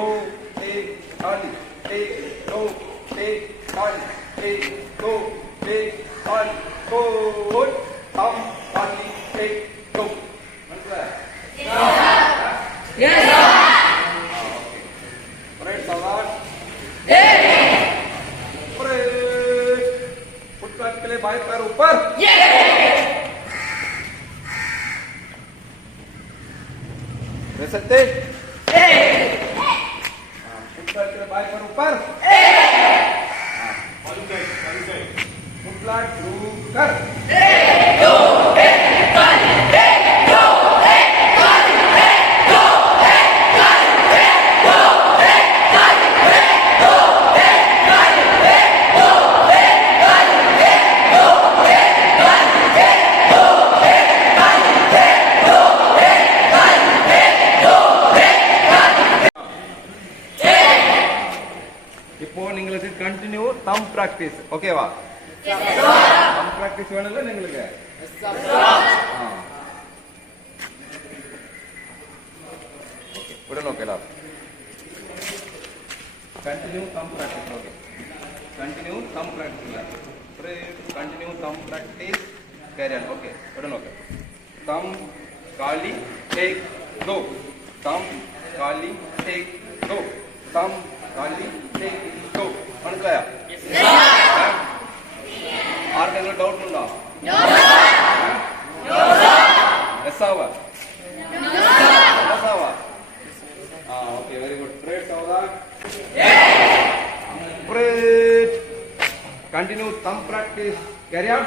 दो एक खाली एक दो एक खाली एक दो एक खाली कोट हम खाली एक दो परेड सावधान परेड फुटपाथ के लिए बाएं पैर ऊपर दे सकते फुटपाथ के लिए बाएं पैर ऊपर फुटपाथ शुरू कर continue thumb practice okay va thumb practice வேணும்ல உங்களுக்கு உடனே ஓகேடா continue thumb practice okay continue thumb practice continue thumb practice carry on okay உடனே ஓகே thumb காலி take go thumb காலி take go thumb காலி take go മനസ്സിലായോ ആർക്കെങ്കിലും ഡൗട്ട് ഉണ്ടോ ഓക്കെ വെരി ഗുഡ് പ്രേഡ് സാവധാൻ parade continue them practice carry on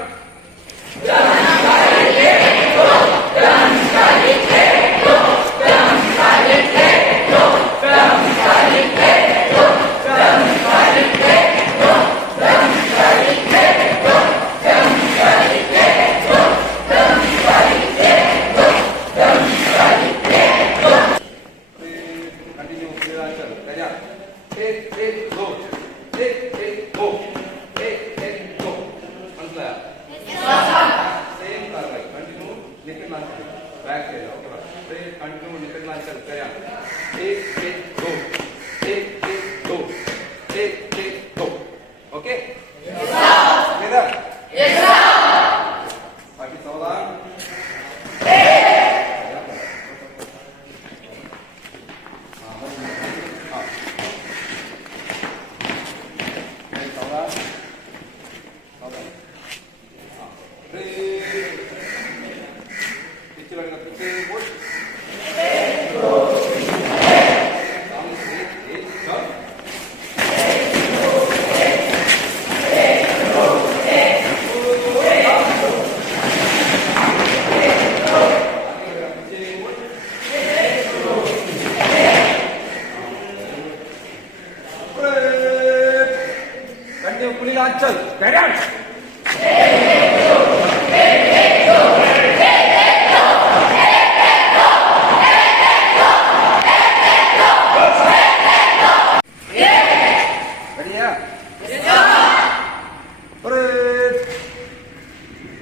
चल carry on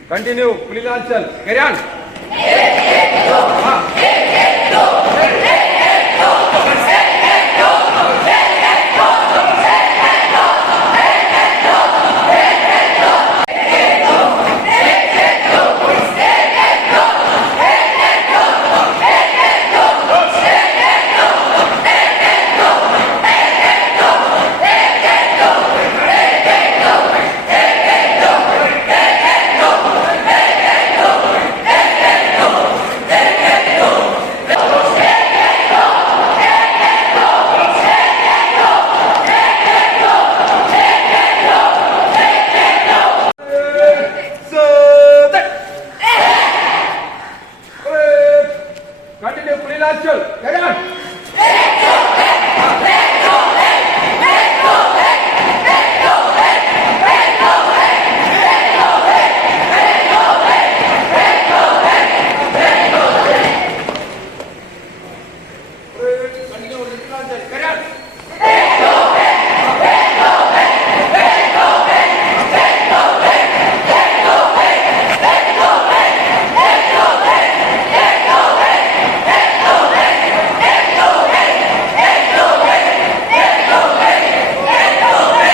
continue पुलिलांचल carry on